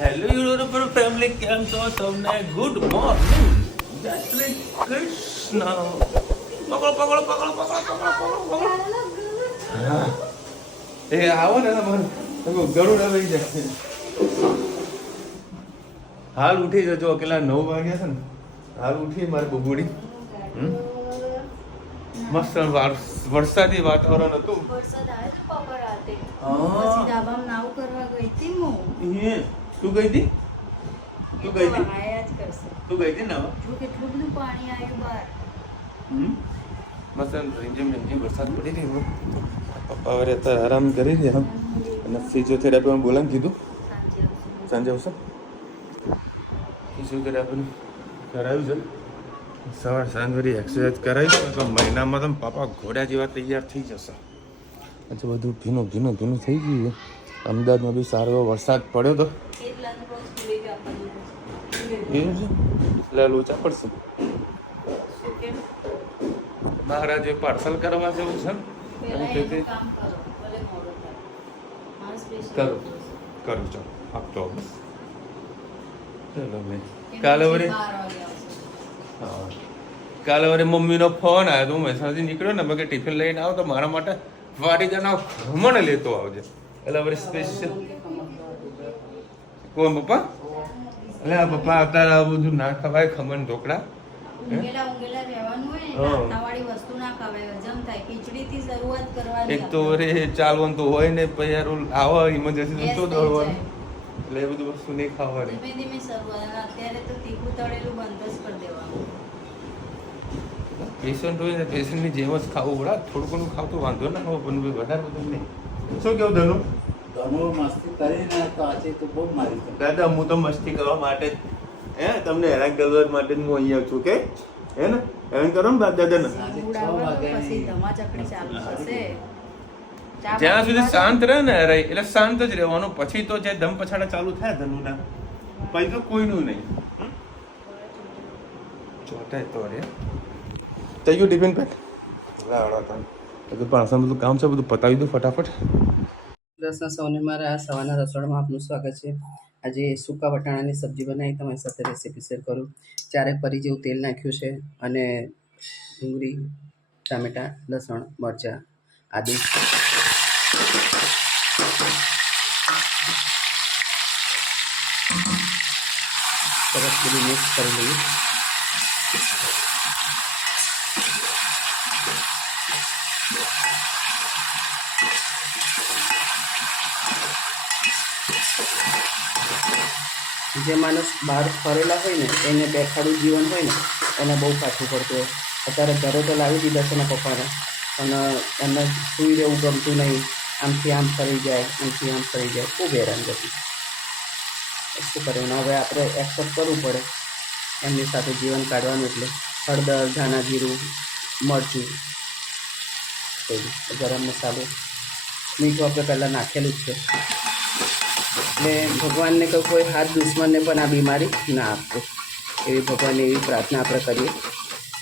Hello યુરોપર family, કેમ છો તમને? ગુડ મોર્નિંગ, જય શ્રી કૃષ્ણ. પકડો પકડો પકડો પકડો પકડો પકડો. હા, એ આવો ને મારું ગળું આવી જાય. હાલ ઉઠી જજો, કેટલા 9 વાગ્યા છે ને. હાલ ઉઠી મારી બબુડી. મસ્ત વરસાદી વાતાવરણ હતું. વરસાદ આવે તો પાપા રાતે. હા. પછી ધાબામાં નાવ કરવા ગઈ હતી હું. તું ગઈ હતી? તું ગઈ હતી? આયા જ કરશે. તું ગઈ હતી ને? જો કેટલું બધું પાણી આવ્યું બહાર. મસ્ત રીમઝીમ વરસાદ પડી રહ્યો. પપ્પા વરે અત્યારે આરામ કરી રહ્યા અને ફિઝિયોથેરાપીમાં બોલાવીને કીધું સાંજે આવશે. ફિઝિયોથેરાપીનું કરાવ્યું છે. સવાર સાંજ વળી એક્સરસાઇઝ કરાવી છે તો મહિનામાં તમે પાપા ઘોડા જેવા તૈયાર થઈ જશે. પછી બધું ભીનું ભીનું ભીનું થઈ ગયું. અમદાવાદમાં બી સારો એવો વરસાદ પડ્યો તો એવું છે એટલે લોચા પડશે. મહારાજે પાર્સલ કરવા જેવું છે ને કરું કરું ચાલો આપતો બસ. ચલો ભાઈ કાલે વળી હા કાલે વળી મમ્મીનો ફોન આવ્યો તો હું મહેસાણાથી નીકળ્યો ને મેં કે ટિફિન લઈને આવો તો મારા માટે વાડીજાના ખમણ લેતો આવજે. એટલે વળી સ્પેશિયલ કોણ પપ્પા? એટલે આ પપ્પા અત્યારે આ બધું ના ખવાય, ખમણ ઢોકળા ઊંઘેલા રહેવાનું હોય ને, નાસ્તાવાળી વસ્તુ ના ખવાય, હજમ થાય. ખીચડીથી શરૂઆત કરવાની. એક તો રે ચાલવાનું તો હોય ને પછી યાર આવા ઇમરજન્સી તો દોડવાનું એટલે એ બધું વસ્તુ નહીં ખાવાની. ધીમે ધીમે શરૂઆત. અત્યારે તો તીખું તળેલું બંધ જ કરી દેવાનું. પેશન્ટ હોય ને પેશન્ટની જેમ જ ખાવું પડે. થોડું ઘણું ખાવ તો વાંધો ના હોય પણ વધારે બધું નહીં. શું કેવું ધનુ? ધનુ મસ્તી કરીને તો આજે તો બહુ મારી છે. દાદા હું તો મસ્તી કરવા માટે જ તમને હેરાન કરવા માટે જ હું અહીંયા છું કે હે ને હેરાન કરો ને બાપ દાદાને. પછી ધમાચકડી ચાલુ થશે. જ્યાં સુધી શાંત રહે ને રહે એટલે શાંત જ રહેવાનું. પછી તો જે દમ પછાડા ચાલુ થાય ધનુના પછી તો કોઈનું નહીં. ચોટાય તો રે થઈ ગયું ટિફિન પેક બધું પાછળ બધું કામ છે બધું પતાવી દઉં ફટાફટ. દસના સૌને મારા સવારના રસોડામાં આપનું સ્વાગત છે. આજે સૂકા વટાણાની સબ્જી બનાવી તમારી સાથે રેસીપી શેર કરું. 4 પરી જેવું તેલ નાખ્યું છે અને ડુંગળી, ટામેટાં, લસણ, મરચાં, આદુ સરસ બધું મિક્સ કરી લઈએ. જે માણસ બહાર ફરેલા હોય ને એને બેઠાડું જીવન હોય ને એને બહુ કાઠું પડતું હોય. અત્યારે ઘરે તો લાવી દીધા છે એના પપ્પાને પણ એમને સૂઈ રહેવું ગમતું નહીં. આમથી આમ ફરી જાય, આમથી આમ ફરી જાય, ખૂબ હેરાન કરતી. શું કરવાનું? હવે આપણે એક્સેપ્ટ કરવું પડે એમની સાથે જીવન કાઢવાનું. એટલે હળદર, ધાણા જીરું, મરચું, ગરમ મસાલો, મીઠું આપણે પહેલાં નાખેલું જ છે. એટલે ભગવાનને કોઈ હાથ દુશ્મનને પણ આ બીમારી ના આપવું એવી ભગવાનને એવી પ્રાર્થના આપણે કરીએ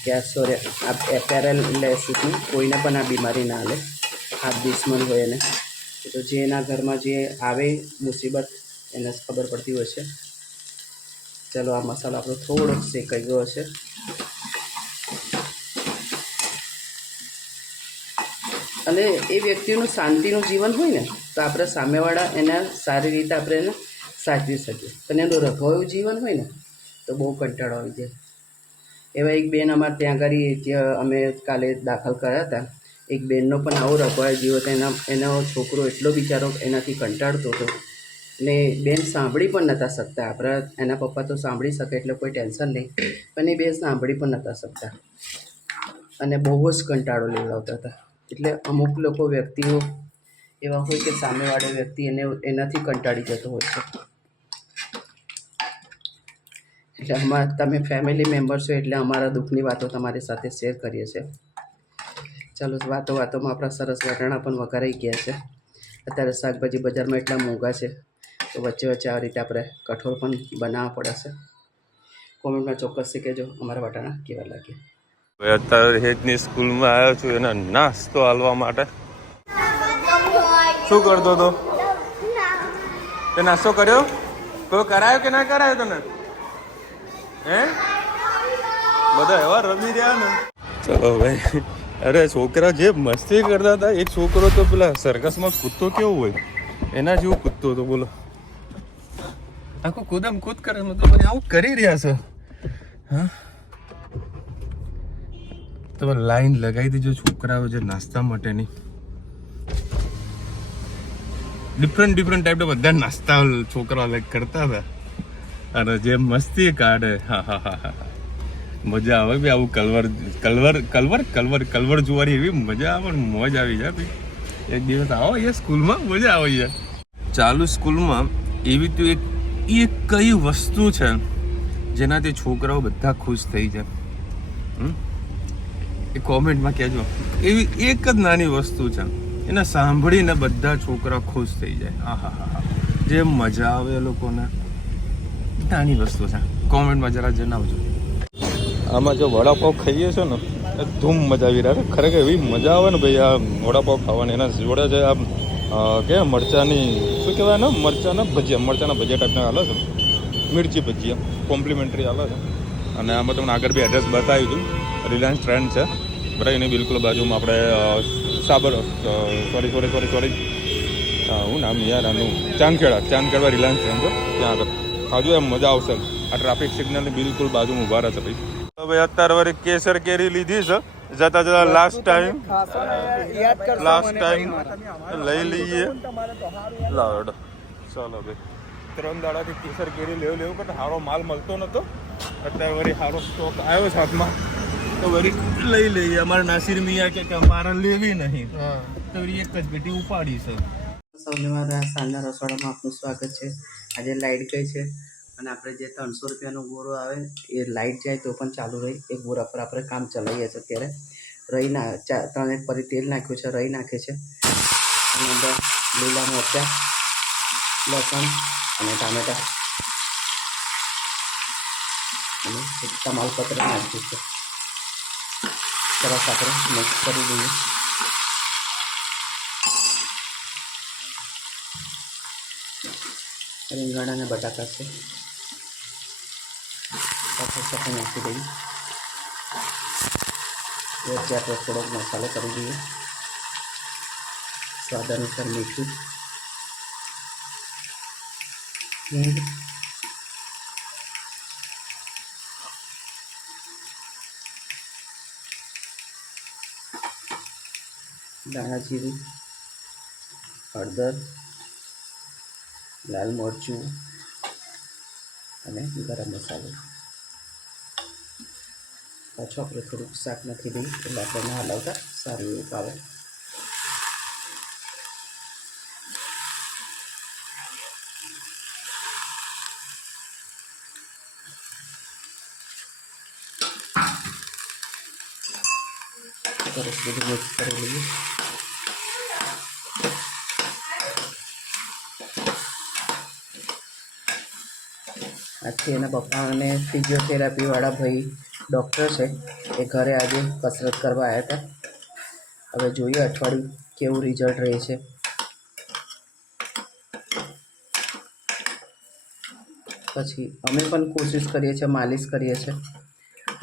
કે આ પેરાલિસિસની કોઈને પણ આ બીમારી ના આવે. હાથ દુશ્મન હોય એને તો જે એના ઘરમાં જે આવે મુસીબત એને ખબર પડતી હોય છે. ચલો આ મસાલો આપણો થોડોક શેકાઈ ગયો છે. અને એ વ્યક્તિનું શાંતિનું જીવન હોય ને તો આપણે સામેવાળા એના સારી રીતે આપણે એને સાચવી શકીએ. પણ એનું રઘવાયું જીવન હોય ને તો બહુ કંટાળો આવી જાય. એવા એક બેન અમારે ત્યાં આગળ જ્યાં અમે કાલે દાખલ કર્યા હતા, એક બેનનો પણ આવો રઘવાયો જીવ હતો. એનો છોકરો એટલો બિચારો એનાથી કંટાળતો હતો ને બેન સાંભળી પણ નહોતા શકતા. આપણા એના પપ્પા તો સાંભળી શકે એટલે કોઈ ટેન્શન નહીં, પણ એ બેન સાંભળી પણ નહોતા શકતા અને બહુ જ કંટાળો લેવડાવતા હતા. એટલે અમુક લોકો વ્યક્તિઓ એવા હોય કે સામેવાળો વ્યક્તિ એનાથી કંટાળી જતો હોય છે. એટલે તમે ફેમિલી મેમ્બર છો એટલે અમારા દુઃખની વાતો તમારી સાથે શેર કરીએ છીએ. ચાલો વાતોમાં આપણા સરસ વટાણા પણ વઘારાઈ ગયા છે. અત્યારે શાકભાજી બજારમાં એટલા મોંઘા છે તો વચ્ચે વચ્ચે આ રીતે આપણે કઠોળ પણ બનાવવા પડે છે. કોમેન્ટમાં ચોક્કસથી કહેજો અમારા વટાણા કેવા લાગ્યા. અત્યારે હેતની સ્કૂલમાં આવ્યો છું એના નાસ્તો હાલવા માટે. શું કરતો હતો તે નાસ્તો કર્યો? કોઈ કરાયો કે ના કરાયો તને? હે બધા એવા રમી રહ્યા ને. ચલો ભાઈ. અરે છોકરા જે મસ્તી કરતા હતા, એક છોકરો તો પેલા સર્કસમાં કૂદતો કેવો હોય એના જેવું કૂદતો હતો. બોલો, આખું કૂદમ કૂદ કરે, મતલબ આવું કરી રહ્યા છે. હા, તમે લાઈન લગાવી દેજો છોકરાઓ જે નાસ્તા માટેની. ડિફરન્ટ ટાઈપના બધા નાસ્તા છોકરાઓ કરતા હતા અને જે મસ્તી કાઢે. હા હા હા હા, મજા આવે ભાઈ. આવું કલવર જોવાની એવી મજા આવે ને, મોજ આવી જાય ભાઈ. એક દિવસ આવો એ સ્કૂલમાં, મજા આવે છે. ચાલુ સ્કૂલમાં એવી તો એક કઈ વસ્તુ છે જેનાથી છોકરાઓ બધા ખુશ થઈ જાય? એ કોમેન્ટમાં કહેજો. એવી એક જ નાની વસ્તુ છે, એને સાંભળીને બધા છોકરા ખુશ થઈ જાય. હા હા હા, જે મજા આવે એ લોકોને. નાની વસ્તુ છે, કોમેન્ટમાં જરા જણાવજો. આમાં જો વડાપાવ ખાઈએ છે ને, ધૂમ મજા આવી રહ્યા છે. ખરેખર એવી મજા આવે ને ભાઈ આ વડાપાવ ખાવાની. એના જોડે છે આમ કે મરચાની શું કહેવાય ને, મરચાના ભજીયા ટાઈપના હાલે છે. મિર્ચી ભજીયા કોમ્પ્લિમેન્ટરી હાલે છે. અને આમાં તમને આગળ બી એડ્રેસ બતાવ્યું હતું. રિલાયન્સ ટ્રેન્ડ છે બરાબર, એની બિલકુલ બાજુમાં આપણે સોરી હું નામ યાર આનું, ચાંદખેડા રિલાયન્સ ટ્રેન્ડ છે, ત્યાં આગળ ખાજો. એમ મજા આવશે. આ ટ્રાફિક સિગ્નલની બિલકુલ બાજુમાં ઊભા રહેશે ભાઈ. હવે અત્યારે વળી કેસર કેરી લીધી છે. જતા લાસ્ટ ટાઈમ લઈ લઈએ. લાવડો ચાલો ભાઈ. 3 દાડાથી કેસર કેરી લેવું કરતા હારો માલ મળતો નતો. અત્યારે વળી હારો સ્ટોક આવ્યો છે હાથમાં, તો વળી લઈ લઈએ. અમારા નાસિર મિયા કે અમારે લેવી નહીં, તો વળી એક જ પેટી ઉપાડી છે. સૌને મારા સાંજના રસોડામાં આપનું સ્વાગત છે. આજે લાઇટ ગઈ છે અને આપણે જે 300 રૂપિયાનો ગોરો આવે એ લાઇટ જાય તો પણ ચાલુ રહી. એ ગોરા પર આપણે કામ ચલાવીએ છીએ. અત્યારે રહી 3 પરી તેલ નાખ્યું છે, રહી નાખે છે અને અંદર લીલા મરચાં, લસણ અને ટામેટાં અને એક તમાલપત્ર નાખ્યું છે. સરસ આપણે મિક્સ કરી દઈએ. રીંગણ અને બટાકા છે, સાથે નાખી દઈએ. વચ્ચે આપણે થોડોક મસાલો કરી દઈએ. સ્વાદ અનુસાર મીઠું, હિંગ, દાણા જીરું, હળદર, લાલ મરચું અને ગરમ મસાલો. પાછું આપણે થોડુંક શાક નાખી દઈએ એટલે આપણે ના હલાવતા સારું એવું આવે. સરસ બધું મિક્સ કરી લઈએ. આજથી એના પપ્પા અને ફિઝિયોથેરાપીવાળા ભાઈ ડૉક્ટર છે, એ ઘરે આજે કસરત કરવા આવ્યા હતા. હવે જોઈએ અઠવાડિયું કેવું રિઝલ્ટ રહે છે. પછી અમે પણ કોશિશ કરીએ છીએ, માલિશ કરીએ છીએ.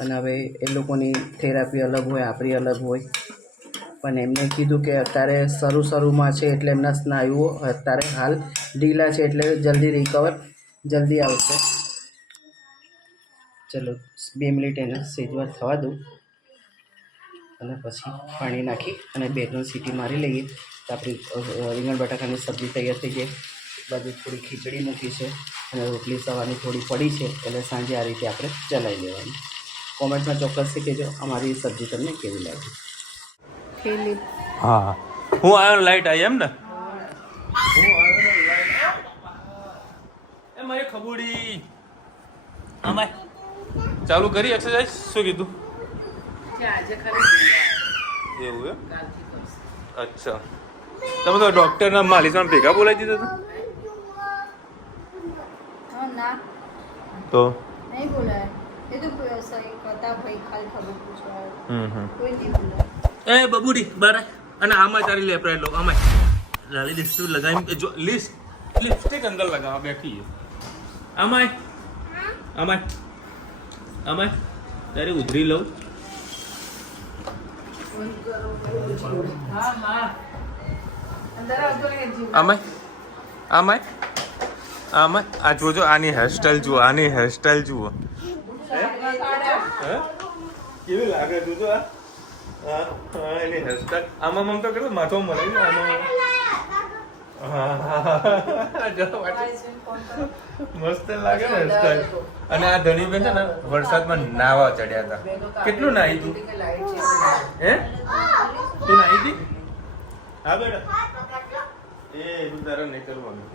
અને હવે એ લોકોની થેરાપી અલગ હોય, આપણી અલગ હોય. પણ એમને કીધું કે અત્યારે શરૂમાં છે એટલે એમના સ્નાયુઓ અત્યારે હાલ ઢીલા છે, એટલે જલ્દી રિકવર જલ્દી આવશે. ચલો 2 મિનિટ એને સેજવાર થવા દઉં અને પછી પાણી નાખી અને 2-3 સીટી મારી લઈએ તો આપણી રીંગણ બટાકાની સબ્જી તૈયાર થઈ જાય. બાજુ થોડી ખીચડી મૂકી છે અને રોટલી સવારની થોડી પડી છે, એટલે સાંજે આ રીતે આપણે ચલાવી લેવાની. કોમેન્ટમાં ચોક્કસથી કહેજો અમારી સબ્જી તમને કેવી લાગી. હા, હું આવ્યો લાઈટ આવી એમ ને? એ મારી ખબુડી અમાય ચાલુ કરી એક્સરસાઇઝ. શું કીધું? એવું એમ? અચ્છા, તમે તો ડૉક્ટરના માલિશમાં ભેગા બોલાવી દીધા ના તો નહીં બોલાય. એ તો સહી કરતા ભાઈ ખાલી ખબર પૂછવા કોઈ નહીં બોલાય. એ બબુડી બાર અને આમાં તારી લેપરાય લો. આમાં લાલી લિપસ્ટિક લગાવી જો લિપસ્ટિક અંદર લગાવવા બેઠી છે. આમાય આમાય આમાય તારે ઉધરી લઉં. હા હા અંદર આવતો ને જીવ. આમાય આમાય આમાય આ જોજો, આની હેરસ્ટાઈલ જુઓ, આની હેરસ્ટાઈલ જુઓ. કેવી લાગે જોજો આ. હા એની હેરસ્ટાઈલ આમાં મમ તો કેટલું માથો મળે છે આમાં. મસ્ત લાગે ને હેરસ્ટાઈલ. અને આ ધણીબેન છે ને વરસાદમાં નાવા ચડ્યા હતા. કેટલું નાહી તું? હે તું નાહી હતી? હા બેટા એ તું તારા નહીં કરવાનું.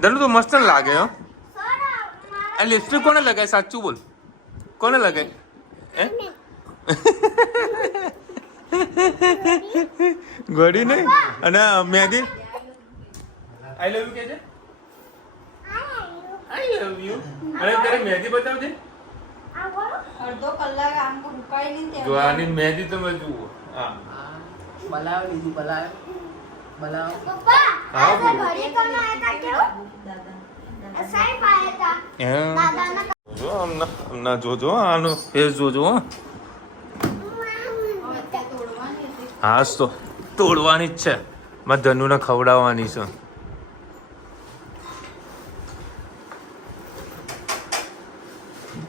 ધનુ તો મસ્ત લાગે હો. આ લિપસ્ટિક કોને લગાય? સાચું બોલ, કોને લગાય? હે ગોડી નહીં. અને મહેંદી આઈ લવ યુ કે છે? આઈ લવ યુ. અને તારે મહેંદી બતાવજે. અડધો કલાક આમ મુકાઈ નહીં જો આની મહેંદી તમે જુઓ. હા બલાવ બીજું બલાવ બલાવ. હા જો હમણાં જોજો આનો ફેસ જોજો. હા તો તોડવાની જ છે. મારે ધનુને ખવડાવવાની છે.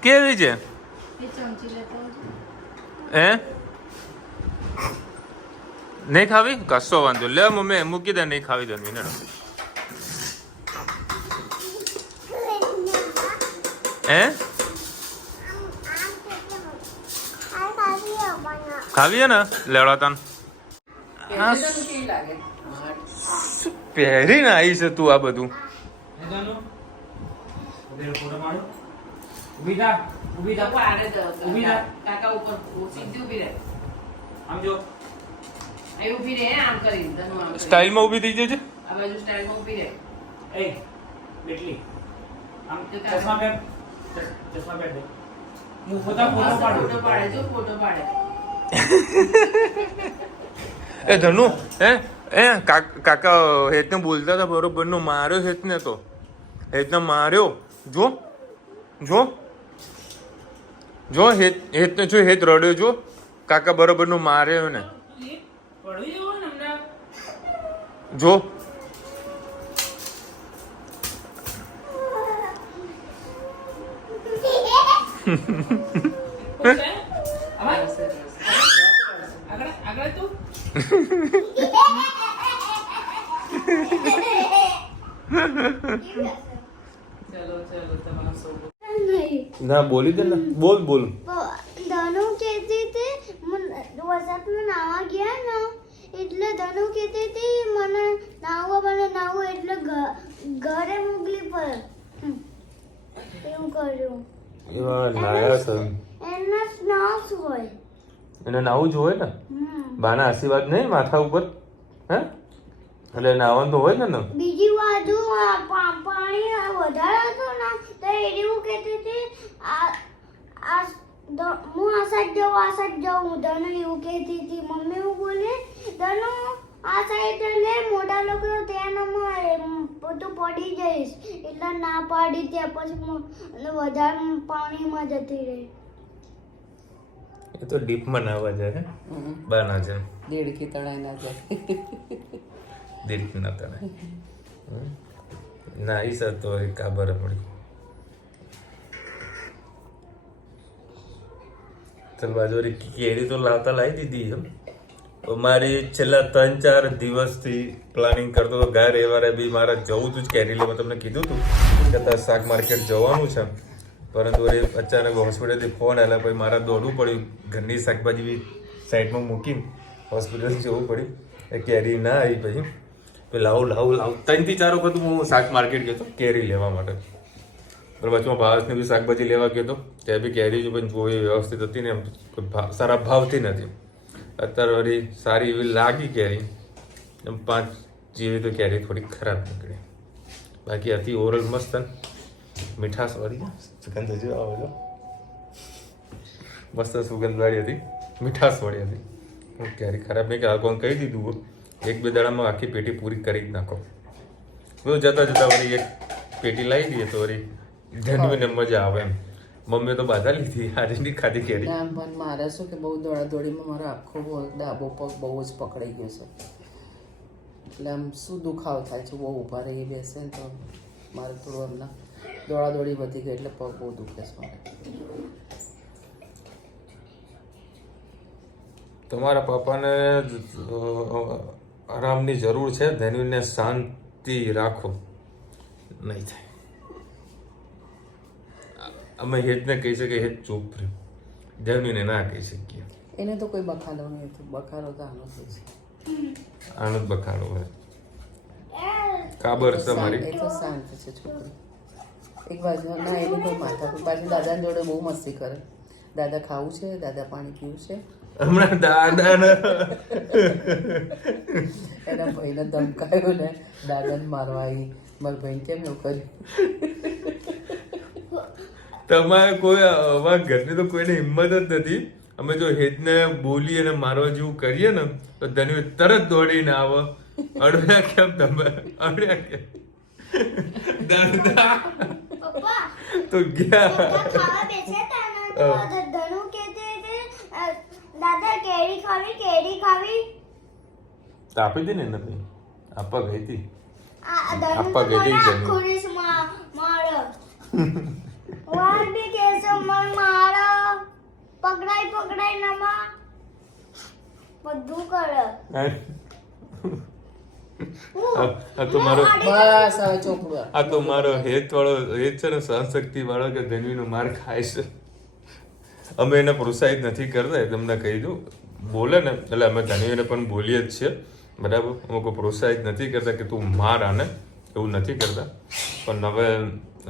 કેવી છે? હે નહીં ખાવી? કશો વાંધો. લે મમ્મી મૂકી દે, નહીં ખાવી ધનવી ને. હે ખાવી હે ને? લેવડા તન પહેરીને આવી છે તું આ બધું. કાકા ઉપર સીધી ઉભી રહે. આમ જો અહીં ઉભી રહે. આમ કરી ધનુ આમ સ્ટાઇલમાં ઊભી થઈ જજે. આ બાજુ સ્ટાઇલમાં ઉભી રહે. એ બેટલી આમ તો ચશ્મા પહેર. ચશ્મા પહેર દે. હું ફોટો પાડું. ફોટો પાડે જો ફોટો પાડે. એ ધનુ હે કાકા હેતને બોલતા હતા બરોબર નો માર્યો હેતને તો. હેતને માર્યો. જો જો જો હેતને જો હેત રડ્યો. જો કાકા બરોબર નો માર્યો ને. પડી જવો ને હમણાં. જો આગળ તું ચલો ચલો તમારો સૌ ના બોલી દે ને. બોલ બોલ. ધનુ કહેતી હતી વરસાદમાં નાવા ગયા ને એટલે ધનુ કહેતી હતી મને નાવું એટલે ઘરે મોકલી પર એવું કર્યું. એવા નાયા છે. એના સ્નાક્સ હોય. એને નાવું જ હોય ને. બાના આશીર્વાદ નહીં માથા ઉપર. હે એટલે નાવાનું તો હોય ને. બીજી બાજુ પાણી વધારે હતું ને તો એવું કહેતી હતી હું આ સાઈડ જાઉં ધનુ એવું કહેતી હતી. મમ્મી એવું બોલે ધનુ આ સાઈડ લે મોટા લોકો ત્યાં તું પડી જઈશ એટલે ના પાડી ત્યાં પછી વધારે પાણીમાં જતી રહી. એ તો ડીપમાં નાવા જાય. બાના જેમ દેડકી તળાઈ ના જાય. દેડકી ના તળે ના ઈ સર તો કાબર પડી. ચાલ બાજુ કેરી તો લાવી દીધી એમ. મારી છેલ્લા 3-4 દિવસથી પ્લાનિંગ કરતો હતો ગયા રવિવારે બી મારે જવું હતું જ કેરી લેવા. તમને કીધું હતું કે તાર શાક માર્કેટ જવાનું છે, પરંતુ અચાનક હોસ્પિટલથી ફોન આવ્યા. પછી મારે દોડવું પડ્યું. ઘરની શાકભાજી બી સાઈડમાં મૂકીને હોસ્પિટલથી જવું પડ્યું. એ કેરી ના આવી. પછી લાવું 3થી 4 વખત હું શાક માર્કેટ ગયો હતો કેરી લેવા માટે. વચમાં ભાવસને બી શાકભાજી લેવા ગયો હતો. ત્યાં બી કેરી જો પણ જોઈ વ્યવસ્થિત હતી ને, એમ સારા ભાવથી નથી. અત્યારે વળી સારી એવી લાગી કેરી. એમ 5 જેવી તો કેરી થોડી ખરાબ નીકળી. બાકી હતી ઓવરઓલ મસ્ત. મીઠાશ વાળી સુગંધ હજુ આવેલો મસ્ત સુગંધવાળી હતી, મીઠાશ વાળી હતી. કેરી ખરાબ નહીં કે આ કોણ કહી દીધું 1-2 દાડામાં આખી પેટી પૂરી કરી જ નાખો. જો જતા જતા વળી એક પેટી લાવી દઈએ તો વળી ધનવીને મજા આવે એમ. મમ્મીએ તો બાધા લીધી, આજે નહીં ખાધી કેરી. ના પણ મારે શું કે બહુ દોડાદોડીમાં મારો આખો ડાબો પગ બહુ જ પકડાઈ ગયો છે, એટલે આમ શું દુખાવો થાય છે, બહુ ઊભા રહી બેસે ને તો મારે થોડું હમણાં દોડાદોડી વધી ગઈ એટલે પગ બહુ દુખે છે મારે. તમારા પપ્પાને આરામની જરૂર છે, ધનવીને શાંતિ રાખો, નહીં થાય. અમે હેતને કહી શકીએ, હેત ચૂપ રહ્યું, ધનવીને ના કહી શકીએ. એને તો કોઈ બખાડો નહીં હતો, બખાડો તો આનો જ છે, આનો જ બખાડો હોય. કાબર છે તમારી. એ તો શાંત છે છોકરી. એક બાજુ ના એની કોઈ માથા બાજુ દાદાની જોડે બહુ મસ્તી કરે, દાદા ખાવું છે, દાદા પાણી પીવું છે, હમણાં દાદા એના ભાઈને ધમકાયો ને દાદાને મારવા આવી, મારા ભાઈ કેમ એવું કર્યું. તમારે કોઈ આવા ઘરની તો કોઈને હિંમત જ નથી. અમે જો હેતને બોલીએ અને મારવા જેવું કરીએ ને તો ધનવી તરત દોડીને આવે. અડ્યા કેમ તમે? અડ્યા કેમ? દાદા પપ્પા તો ગયા. ખાવા બેસે તા ને તો ધનુ કહેતે કે દાદા કેરી ખાવી. તો આપી દે ને નથી આપવા ગઈ હતી. આ ધનુ આપવા તો ગઈ હતી મને ધનુ. આખું રીસ મારો વાર બી કેસો મન મારો પકડાઈ નમા બધું કરે. આ તો મારો બસ હવે ચોપડું આ તો મારો હેત વાળો હેત છે ને, સહનશક્તિ વાળો કે ધનવીનો માર ખાય છે. અમે એને પ્રોત્સાહિત નથી કરતા, એ તમને કહી દઉં. બોલે ને એટલે અમે ધનવીને પણ બોલીએ જ છીએ, બરાબર. અમે કોઈ પ્રોત્સાહિત નથી કરતા કે તું માર આને, એવું નથી કરતા. પણ હવે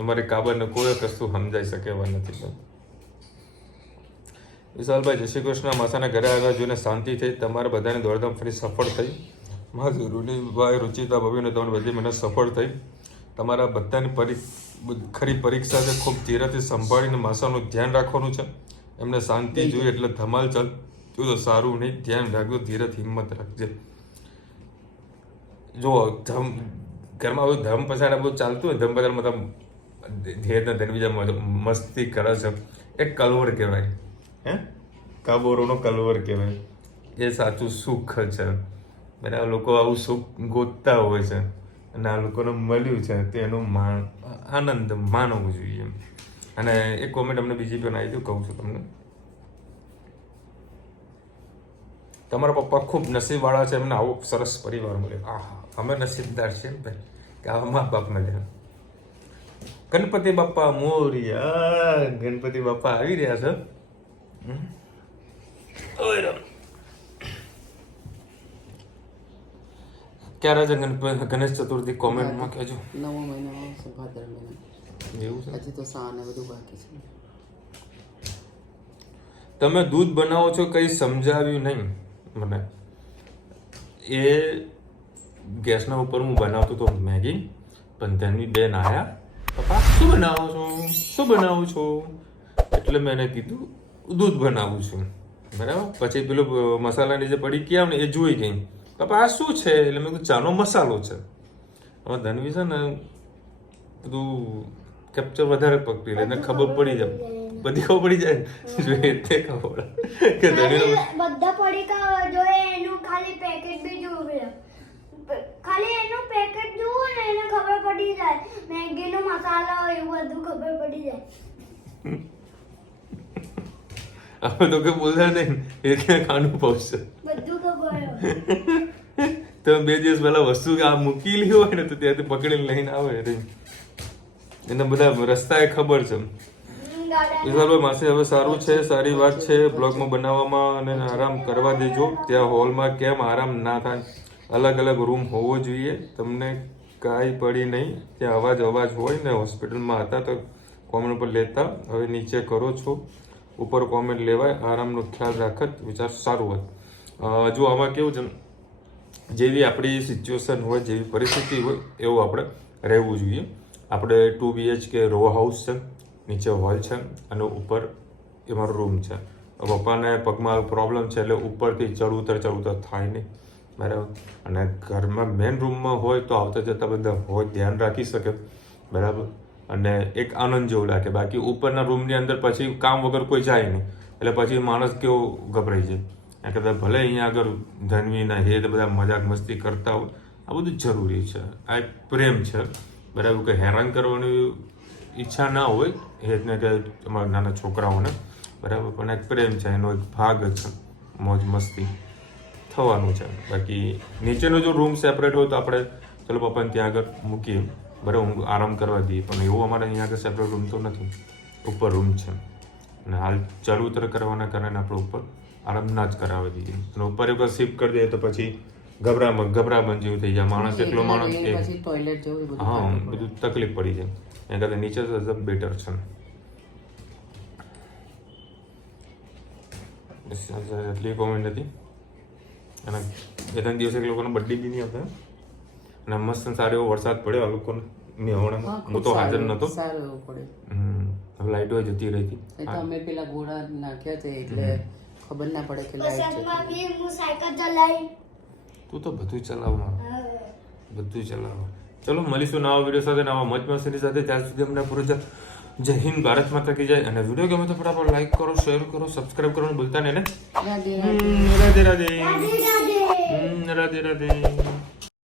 અમારી કાબરને કોઈ કશું સમજાઈ શકે એવા નથી. વિશાલભાઈ જય શ્રી કૃષ્ણ. માસાના ઘરે આવ્યા જોઈને શાંતિ થઈ, તમારા બધાની દોડધામ ફરી સફળ થઈ. મારી રૂનીભાઈ રુચિતા ભવ્યને તમને બધી મને સફળ થઈ. તમારા બધાની ખરી પરીક્ષા છે, ખૂબ ધીરજથી સંભાળીને માસાનું ધ્યાન રાખવાનું છે. એમને શાંતિ જોઈએ એટલે ધમાલ ચાલ તો સારું નહીં. ધ્યાન રાખજો, ધીરજ હિંમત રાખજે. જો ઘરમાં બધું ધર્મ પછાડા બધું ચાલતું હોય, ધર્મ પછાડ મતલબ ધીરજને ધનવીજા મસ્તી કરે છે, એક કલવર કહેવાય. હે કાબોરોનો કલવર કહેવાય. એ સાચું સુખ છે, બરાબર. લોકો આવું સુખ ગોતતા હોય છે અને આ લોકોને મળ્યું છે તો એનો આનંદ માનવું જોઈએ. અને એક કોમેન્ટ અમને બીજી પણ આવી હતી, કહું છું તમને. તમારા પપ્પા ખૂબ નસીબવાળા છે, એમને આવો સરસ પરિવાર મળ્યો. આહા, અમે નસીબદાર છીએ ને ભાઈ કે આવા મા બાપ મળ્યા. ગણપતિ બાપ્પા મોરિયા. ગણપતિ બાપ્પા આવી રહ્યા છે. ક્યારે છે ગણેશ ચતુર્થી? કોમેન્ટમાં કહેજો. 9મો મહિનો આવશે, ભાદર મહિનો. એવું છે. હજી તો સાને બધું બાકી છે. તમે દૂધ બનાવો છો, કંઈ સમજાવ્યું નહીં મને. એ ગેસના ઉપર હું બનાવતો હતો મેગી, પણ તેની બેન આવ્યા, પપ્પા શું બનાવો છો? એટલે મેં એને કીધું દૂધ બનાવું છું, બરાબર. પછી પેલો મસાલાની જે પડી ગયા ને એ જોઈ ગઈ, પપ્પા આ શું છે? એટલે મેં કીધું ચાનો મસાલો છે. હવે ધનવી છે ને બધું કેપ્ચર વધારે પકડી લે, એને ખબર પડી જાય, બધી ખબર પડી જાય એટલે ખબર કે ધનવી બધા પડીકા જોઈએ, એનું ખાલી પેકેટ બી જોવે, ખાલી એનું પેકેટ જોવું ને એને ખબર પડી જાય, મેગીનો મસાલો એવું બધું ખબર પડી જાય. અમે તો કઈ બોલતા નહીં, એ ક્યાં ખાનું પહોંચશે. બધું ખબર હોય. તમે 2 દિવસ પહેલા વસ્તુ આ મૂકેલી હોય ને તો ત્યાંથી પકડીને લઈને આવે, એને બધા રસ્તા એ ખબર છે. વિશાલભાઈ માસે હવે સારું છે, સારી વાત છે. બ્લોગમાં બનાવવામાં અને આરામ કરવા દેજો. ત્યાં હોલમાં કેમ આરામ ના થાય? અલગ અલગ રૂમ હોવો જોઈએ. તમને કાંઈ પડી નહીં, ત્યાં અવાજ હોય ને. હોસ્પિટલમાં હતા તો કોમેન્ટ ઉપર લેતા, હવે નીચે કરો છો, ઉપર કોમેન્ટ લેવાય. આરામનો ખ્યાલ રાખત, વિચાર સારું હોય. જો આમાં કેવું છે, જેવી આપણી સિચ્યુએશન હોય, જેવી પરિસ્થિતિ હોય એવું આપણે રહેવું જોઈએ. આપણે 2 BHK રો હાઉસ છે, નીચે હોલ છે અને ઉપર એ મારો રૂમ છે. પપ્પાને પગમાં પ્રોબ્લેમ છે એટલે ઉપરથી ચડ ઉતર થાય નહીં, બરાબર. અને ઘરમાં મેઇન રૂમમાં હોય તો આવતા જતા બધા હોય, ધ્યાન રાખી શકે. બરાબર. અને એક આનંદ જેવું લાગે. બાકી ઉપરના રૂમની અંદર પછી કામ વગર કોઈ જાય નહીં, એટલે પછી માણસ કેવો ગભરાઈ જાય. એના કરતાં ભલે અહીંયા આગળ ધનવીના હે તો બધા મજાક મસ્તી કરતા હોય, આ બધું જરૂરી છે. આ એક પ્રેમ છે, બરાબર. કે હેરાન કરવાની ઈચ્છા ના હોય હેતને કે તમારા નાના છોકરાઓને, બરાબર, પણ એક પ્રેમ છે, એનો એક ભાગ છે, મોજ મસ્તી થવાનું છે. બાકી નીચેનો જો રૂમ સેપરેટ હોય તો આપણે ચલો પપ્પાને ત્યાં આગળ મૂકીએ, બરાબર, હું આરામ કરવા દઈએ, પણ એવું અમારે અહીંયા આગળ સેપરેટ રૂમ તો નથી, ઉપર રૂમ છે. અને હાલ ચડ ઉતર કરવાના કારણે આપણે ઉપર આરામ ના જ કરાવી દઈએ. અને ઉપર એક શિફ્ટ કરી દઈએ તો પછી ગભરામણ જેવું થઈ જાય. માણસ એટલો માણસ કે પછી ટોયલેટ જવું એ બધું હા બધું તકલીફ પડી જાય. એના કરતાં નીચે તો બેટર છે. એટલી કોમેન્ટ હતી. અને બે ત્રણ દિવસે લોકોનો બર્થડે બી નહીં આવતા, અને મસ્ત સારો એવો વરસાદ પડ્યો આ લોકોને મેહોણામાં. હું તો હાજર નહોતો. સારું એવું પડે. હવે લાઈટો જતી રહી હતી. એ તો અમે પેલા ઘોડા નાખ્યા છે એટલે ખબર ના પડે કે લાઈટ વસંતમાં બી હું સાયકલ ચલાવી. તું તો બધું ચલાવવા, બધું ચલાવવા. ચલો મળીશું નવા વિડીયો સાથે, નવા મોજ મસ્તીની સાથે. ત્યાં સુધી અમને પૂરો જય હિન્દ, ભારત માતા કી જય. અને વિડીયો ગમે તો ફટાફટ લાઈક કરો, શેર કરો, સબસ્ક્રાઇબ કરવાનું ભૂલતા નહીં ને. રાધે રાધે, રાધે રાધે.